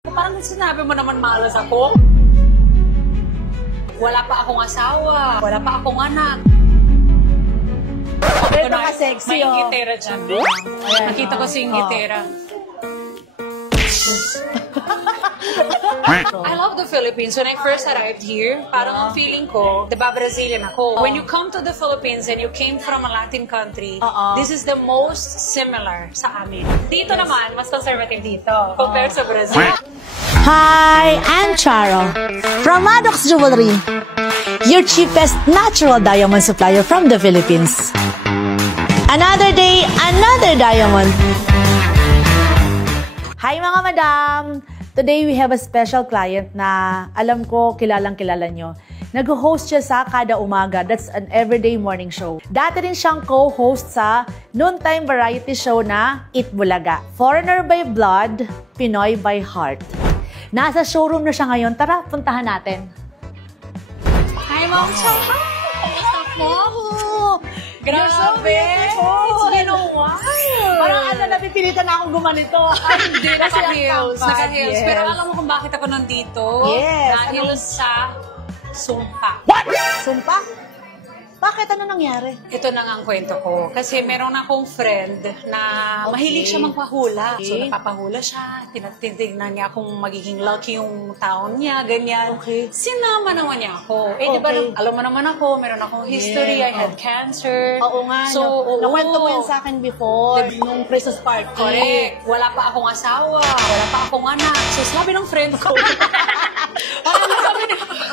Parang sinabi mo naman malas ako. Wala pa akong asawa. Wala pa akong anak. Pero ka-sexy, may gitera dyan. Nakita ko si gitera. I love the Philippines. When I first arrived here, parang ang feeling ko, diba Brazilian ako. When you come to the Philippines and you came from a Latin country, this is the most similar sa amin. Dito naman, mas conservative dito compared sa Brazil. Hi, I'm Charo from Maddox Jewelry, your cheapest natural diamond supplier from the Philippines. Another day, another diamond. Hi mga madam! Today we have a special client na alam ko kilalang-kilala nyo. Nag-host siya sa Kada Umaga, that's an everyday morning show. Dati rin siyang co-host sa noontime variety show na Eat Bulaga. Foreigner by blood, Pinoy by heart. Nasa showroom na siya ngayon. Tara, puntahan natin. Hi, Ma'am Charo! Kamusta po? Grabe! It's been a while! Parang napipilitan na akong gumanito. Hindi, naka-heels. Naka-heels. Yes. Pero alam mo kung bakit ako nandito? Yes. Dahil sa sumpa. What? Sumpa? Bakit? Ano nangyari? Ito na nga ang kwento ko. Kasi meron akong friend na mahilig siya magpahula. So, napapahula siya. Tinatignan niya kung magiging lucky yung taon niya, ganyan. Okay. Sinama naman niya ako. Eh, di ba, alam mo naman ako, meron akong history. I had cancer. Oo nga. So, nakwento mo yun sa akin before, nung Christmas party. Correct. Wala pa akong asawa. Wala pa akong anak. So, sabi ng friend ko,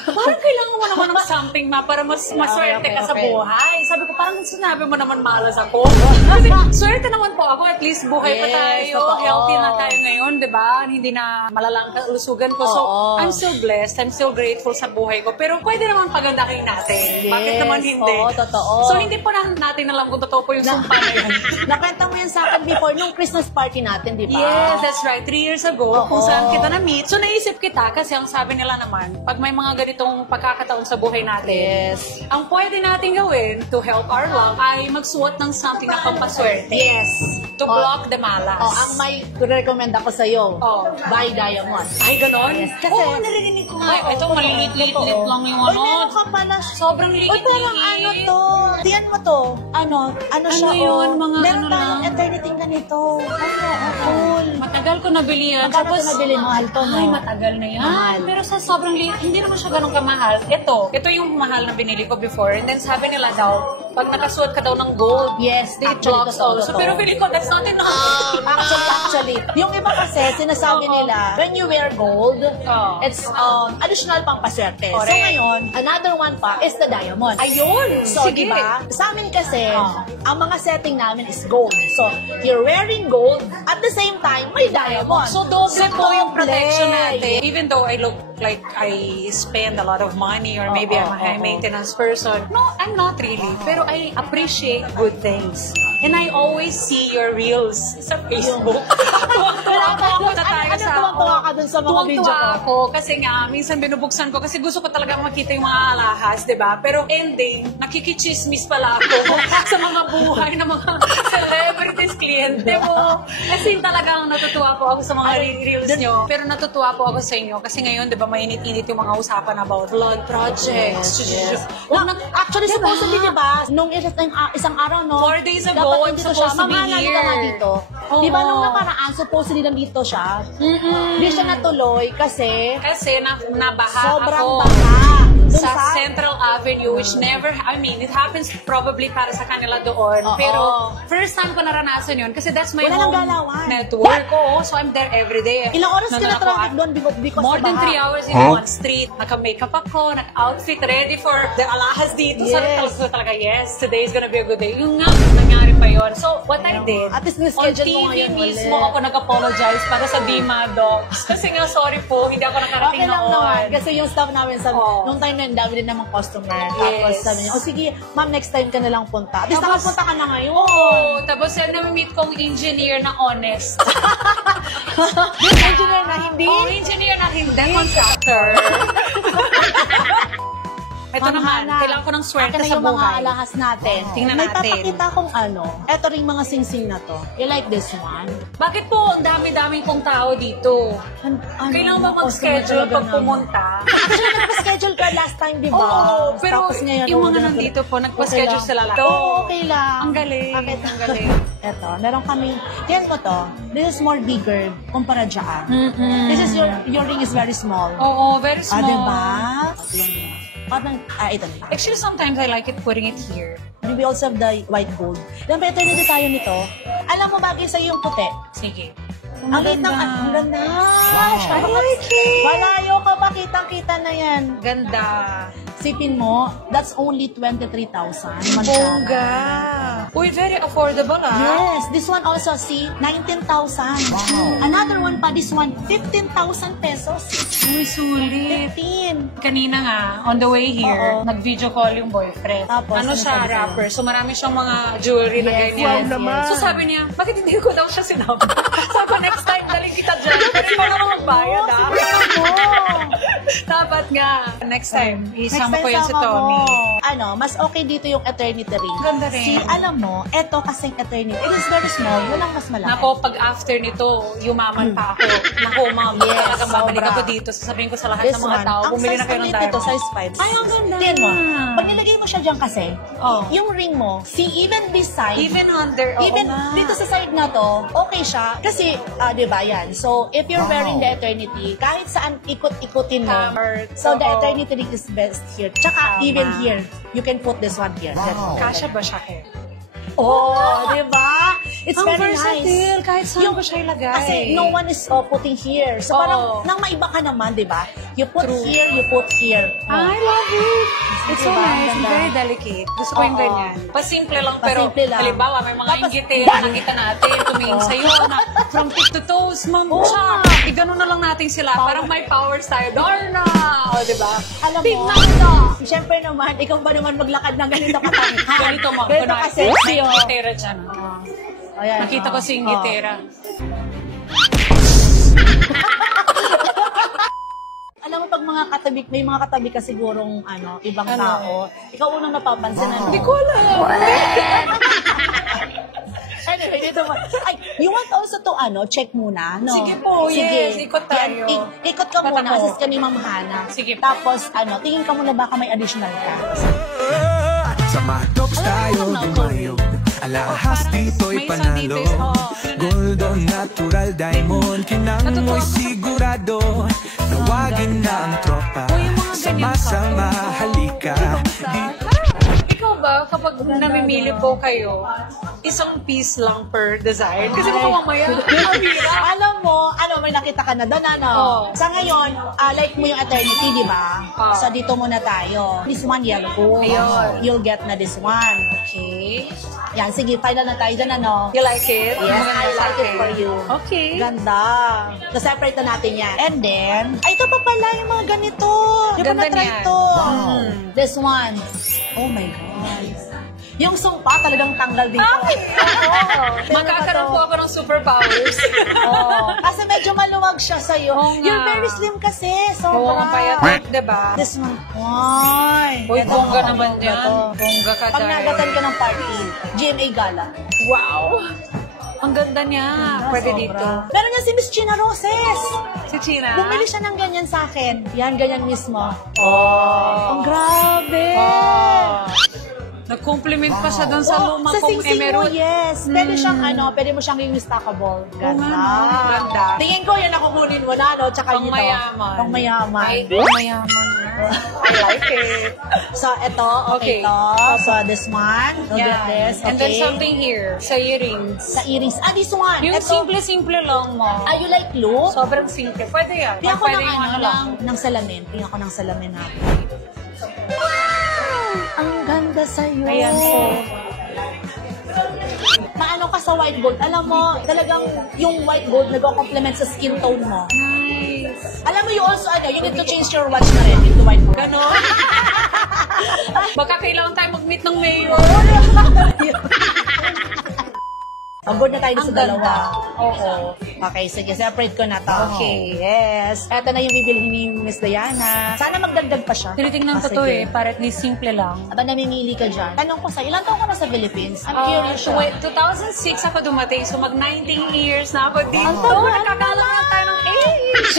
parang kailangan mo naman ng something para maswerte ka sa buhay. Sabi ko, parang sinabi mo naman malas ako. Kasi swerte naman po ako. At least buhay pa tayo. Totoo. Healthy na tayo ngayon, di ba? Hindi na malalang kalusugan ko. So, I'm still blessed. I'm still grateful sa buhay ko. Pero pwede naman pagandahin natin. Bakit naman hindi? Oo, totoo. So, hindi po natin alam kung totoo po yung sumpa na yan. Nakwenta mo yan sa akin before, nung Christmas party natin, di ba? Yes, that's right. 3 years ago, kung saan kita na-meet. So, naisip kita kasi ang sabi nila naman, pag may mga ganitong pagkakataon sa buhay natin, ang pwede natin gawin to help our love ay magsuot ng something na pampaswerte. Yes. To block the malas. Ang may recommend ako sa'yo, buy diamond. Ay, ganon? Kasi, narinig ko nga. Ito, malilit-lit lang yung ano. meron ka pala. Sobrang liit. Uy, parang ano to? Tiyan mo to. Ano siya? yun? Mga meron ano tayong lang? eternity ganito. Cool. Matagal ko nabili yan. Magkano ito nabili? Mahal to, no? Ay, matagal na yan. Mahal. Pero sa sobrang liit, hindi naman siya ganun kamahal. Ito yung mahal na binili ko before. And then sabi nila daw, pag nakasuot ka daw ng gold, Yes, it blocks all. So, pero feeling ko, that's not enough. Actually, yung iba kasi, sinasabi nila, when you wear gold, it's additional pang paswerte. So Correct. ngayon, another one pa is the diamond. Ayun! So, Sige. diba? Sa amin kasi, ang mga setting namin is gold. So, you're wearing gold, at the same time, may diamond. So, doble po yung doble. protection natin. Even though I look like I spend a lot of money or maybe I'm a high maintenance person. No, I'm not really. Pero I appreciate good things. And I always see your reels sa Facebook. Tuwang-tuwa Tuwang-tuwa ka dun sa mga video ko. ako kasi nga, minsan binubuksan ko kasi gusto ko talaga makita yung mga alahas, di ba? Pero ending, nakikichismis pala ako sa mga buhay ng mga celebrities, kliyente mo. Kasi talagang natutuwa po ako sa mga reels nyo. Pero natutuwa po ako sa inyo kasi ngayon, di ba, mainit-init yung mga usapan about blood projects. Yes. Well, actually, supposedly, di ba, nung isang araw, no? 4 days ago, dapat I'm nandito supposed to be Mamahal here. ka nga dito. Di ba, nung nakaraan, supposedly nandito siya. Hindi siya natuloy kasi Kasi nabaha sobrang ako baha. Dun sa Central Avenue, which never, it happens probably para sa kanila doon. Pero first time ko naranasan yun kasi that's my Wala nang home galawan. network. So I'm there every day. Ilang oras ka na-traffic doon because More sa than baha? 3 hours in one street. Naka-makeup ako, naka-outfit, ready for the alahas dito. Yes. So talaga, yes, today is gonna be a good day. Yung nga, nangyari pa yun. So what I did, At least on ni-schedule TV mo ngayon mismo ulit. ako nag-apologize para sa Dima Docs. Kasi nga, sorry po, hindi ako nakarating Okay lang naman. noon. Kasi yung staff namin, nung time na yun, dami din namang customer. Tapos sabi niya, sige, ma'am, next time ka na lang punta. At least Tapos, nakapunta ka na ngayon. Oo, tapos nami-meet kong engineer na honest. Yung engineer na hindi. Oh, engineer na hindi. Contractor. Ito naman, kailangan ko ng swerte Akin na sa yung mga buhay. alahas natin. Tingnan May natin. papakita akong Ito ring mga sing-sing na to. You like this one? Bakit po ang dami-daming pong tao dito? Kailangan ba mag-schedule pag pumunta? Actually, nagpa-schedule ka last time, di ba? Oo, pero Tapos ngayon, yung mga ganun. nandito po, nagpa-schedule Okay sila lang. lahat. Oo, okay lang. Ang galing, Bakit? ang galing. Eto, meron kami, yan ko to. This is more bigger kumpara dyan. Mm-mm. This is your ring is very small. Oo, very small. Diba? Ito yan. Parang, ito na. Actually, sometimes I like it putting it here. And we also have the white gold. Then, better na tayo nito. Alam mo, bagay sa'yo yung puti. Sige. Ang liit ng, ang ganda. I like it. Malayo ka ba? Kitang-kita na yan. Ganda. Sipin mo, that's only 23,000. Bongga. Uy, very affordable ah. Yes, this one also, see, 19,000. Another one pa, this one, 15,000 pesos. Uy, sulit. 15. Kanina nga, on the way here, Oo. nag-video call yung boyfriend. Tapos, ano ano siya, sabi sa'yo? rapper. So marami siyang mga jewelry na Yes, ganyan. wow naman. So sabi niya, bakit hindi ko daw siya sinabi? Sabi ko, next time, daling kita dyan. Pero ikaw naman magbayad ah. Dapat nga. Next time, isama ko yan si Tommy. Ano, mas okay dito yung eternity ring. Ganda rin. Si, alam mo, eto kasing eternity, it is very small, yun ang mas malaki. Nako, pag after nito, yumaman pa ako. Nako, ma'am, Yes, talagang babalik sobra. ako dito. Sasabihin ko sa lahat This ng mga one, tao, ang bumili na size kayo ng ulit nito, diamond. size 5. Ay, ang ganda. Tingnan mo, pag nilagay mo siya dyan kasi, Oh. yung ring mo, see, even this side, Even under, oo even nga. dito sa side na to, okay siya. Kasi, di ba yan? So, if you're wearing the eternity, kahit saan ikot-ikutin mo. Covered. So, the Oo. eternity ring is best here. Tsaka, Tama. even here, you can put this one here. Ganun. Kasha ba siya, Ke? Oh, di ba? It's Ang very versatile, nice. kahit saan ko siya ilagay. Kasi no one is putting here. So, Oo. parang, nang maiba ka naman, di ba? You put True. here, you put here. I love it. It's so Diba? nice. Ganda. Very delicate. Gusto ko yung Oo. ganyan. Pasimple lang, pero Pasimple lang. halimbawa, may mga Tapos, inggit nakita natin, tumingin sa'yo na from tip to toes, Oo siya. nga. Igano na lang natin sila. Parang may powers tayo. Darna! O, diba? Alam mo, Tignan na! siyempre naman, ikaw ba naman maglakad ng ganito katangka? Ganito mo. Ganito Kunwari, kasi, may siyo. gitera dyan. Ayan, Nakita ko si gitera. Alam mo, pag mga katabi, may mga katabi ka sigurong ibang tao, ikaw unang napapansin. Hindi ko alam. Anyway, dito mo. Ay, you want also to check muna, no? Sige po, yes. Ikot tayo. Yan, ikot ka muna, Patako. assist ka ni Ma'am Hana. Sige po. Tapos, tingin ka muna baka may additional ka. Sa mga tops tayo dumayo. Alahas dito'y May isang dito panalo. is, oo. Goldo, natural diamond. Kinang mo'y sigurado. Tawagin na ang tropa. Uy, yung mga ganyan Sama-sama, pa. halika. Ikaw ba, kapag namimili po kayo, isang piece lang per design? Kasi baka mamaya, ang hirap. Alam mo, may nakita ka na doon, Oo. Sa ngayon, like mo yung eternity, di ba? Oo. So, dito muna tayo. This one, yellow. Ayun. You'll get na this one. Okay. Yan, sige, final na tayo dyan, You like it? Yes, Maganda I sa like it akin. for you. Okay. Ganda. So, separate na natin yan. And then, ito pa pala yung mga ganito. Di ba Ganda na-try niyan. to? Mm. This one. Oh my God. Yung sumpa talagang tanggal dito. Ay! Oo. Magkakaroon po ako ng superpowers. Oo. Kasi medyo maluwag siya sa'yo. Oo nga. You're very slim kasi. So, Oo, ang payat, diba? This one. Ay. Uy, Ito, bongga ito, naman bongga yan. to. Bongga ka Pag nagatan ka ng party, GMA Gala. Wow! Ang ganda niya. Pwede Sobra. dito. Meron niya si Miss China Roses. Si China? Bumili siya ng ganyan sa akin. Yan, ganyan mismo. Oh. Ang grabe. Oh. Nag-compliment pa siya doon sa luma sa kong sing-sing mo, emerald. yes. Pwede siyang pwede mo siyang reusable. Ganda. Ganda. Tingin ko yan ako kunin mo na, Tsaka Pang mayaman. Pang mayaman. Ay, pang mayaman na. I like it. So, ito, okay, Okay. to. So, this one. We'll get this. Okay. And then something here, sa earrings. Sa earrings. This one. Yung Ito. simple-simple lang mo. You like loop? Sobrang simple. Pwede yan. Tingnan ko Pwede ng yung lang. Ng salamin. Tingnan ko ng salamin natin. Ang ganda sa'yo. Ayan po. Maano ka sa white gold. Alam mo, talagang yung white gold nag-complement sa skin tone mo. Nice. Alam mo, you also, you need to change your watch na rin into white gold. Ganon. Baka kailangan tayo mag-meet ng mayor. Mag-board na tayo sa Ang dalawa. ganda. Oo. Okay, sige. Separate ko na to. Okay. Yes. Ito na yung bibilihin ni Miss Diana. Sana magdagdag pa siya. Tinitingnan ko Ah, to sige. para at least simple lang. Aba, namimili ka dyan. Tanong ko sa, ilan taon ka na sa Philippines? I'm curious siya. 2006 ako dumating, so mag 19 years na ako dito. Ang tagal na. Nakakaalam na tayo ng age.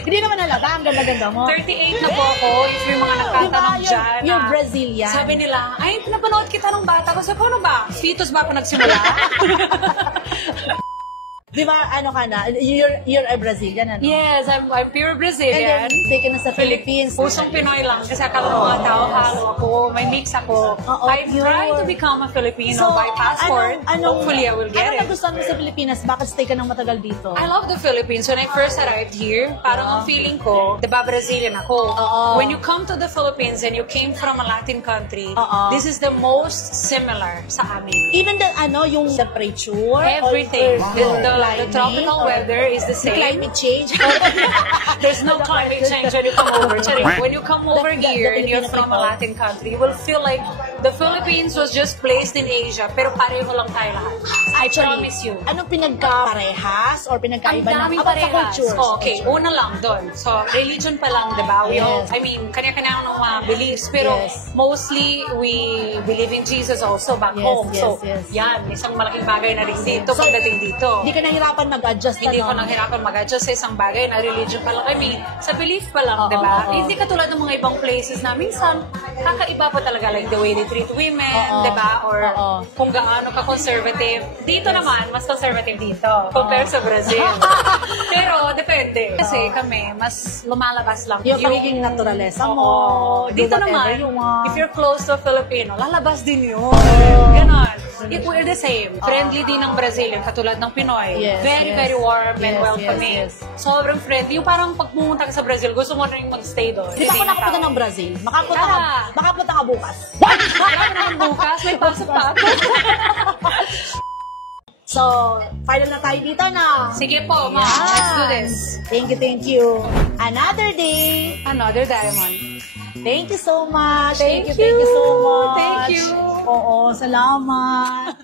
Hindi naman halata. Ang ganda-ganda mo. 38 na po ako, if yung mga nagtatanong Diba, dyan. you're Brazilian. Sabi nila, ay, pinapanood kita nung bata ko. Sabi ko, ano ba? Fetus ba ako nagsimula? Di ba, ano ka na? You're a Brazilian, ano? Yes, I'm pure And Brazilian. then, taken na sa Philippines. Pusong Pinoy lang kasi akala ng mga tao, halo ako, may mix ako. Oo, I'm trying to become a Filipino by passport. Hopefully, I will get Anong it. nagustuhan mo sa Pilipinas? Bakit stay ka ng matagal dito? I love the Philippines. When I first arrived here, parang ang feeling ko, diba Brazilian ako? Oo. When you come to the Philippines and you came from a Latin country, Oo. this is the most similar sa amin. Even the, yung temperature? Everything. Or The climate, tropical or weather is the the same. climate change? There's no climate change when you come over. When you come over here and you're from a Latin country, you will feel like the Philippines was just placed in Asia, pero pareho lang tayo lahat. I promise you. Anong pinagka-parehas or Ang pinagkaiba ng daming about sa parehas. culture? Oh, okay, una lang doon. So, religion pa lang, di ba? We all, Yes. I mean, kanya-kanya ng mga beliefs, pero Yes. mostly we believe in Jesus also back Yes, home. yes, So, yes. yan, isang malaking bagay na rin dito So, pagdating dito. Hindi ka nahirapan mag-adjust, Hindi ko ano? nahirapan mag-adjust sa isang bagay na religion pa lang. I mean, sa belief pa lang, Oo, di ba? oo. Hindi katulad ng mga ibang places na minsan, kakaiba pa talaga like the way they treat women, Oo. di ba? Or Oo. kung gaano ka conservative. Dito naman, mas conservative dito compare sa Brazil. Pero, depende. Kasi kami, mas lumalabas lang. Yung pagiging naturalesa mo. Oo. do Dito whatever naman, you want. if you're close to a Filipino, lalabas din yun. Ganon. If we're the same. Friendly din ng Brazilian, katulad ng Pinoy. Yes, Very, yes. very warm and Yes, welcoming. yes, yes. Sobrang friendly. Yung parang pag pumunta ka sa Brazil, gusto mo rin mag-stay doon. Di ba ako nakapunta ng Brazil? Makapunta ka bukas. Wala na naman bukas, may pasok pa ako. So, final na tayo dito na. Sige po, ma'am. Let's do this. Thank you. Another day. Another diamond. Thank you so much. Thank Thank you so much. Thank you. Oo, salamat.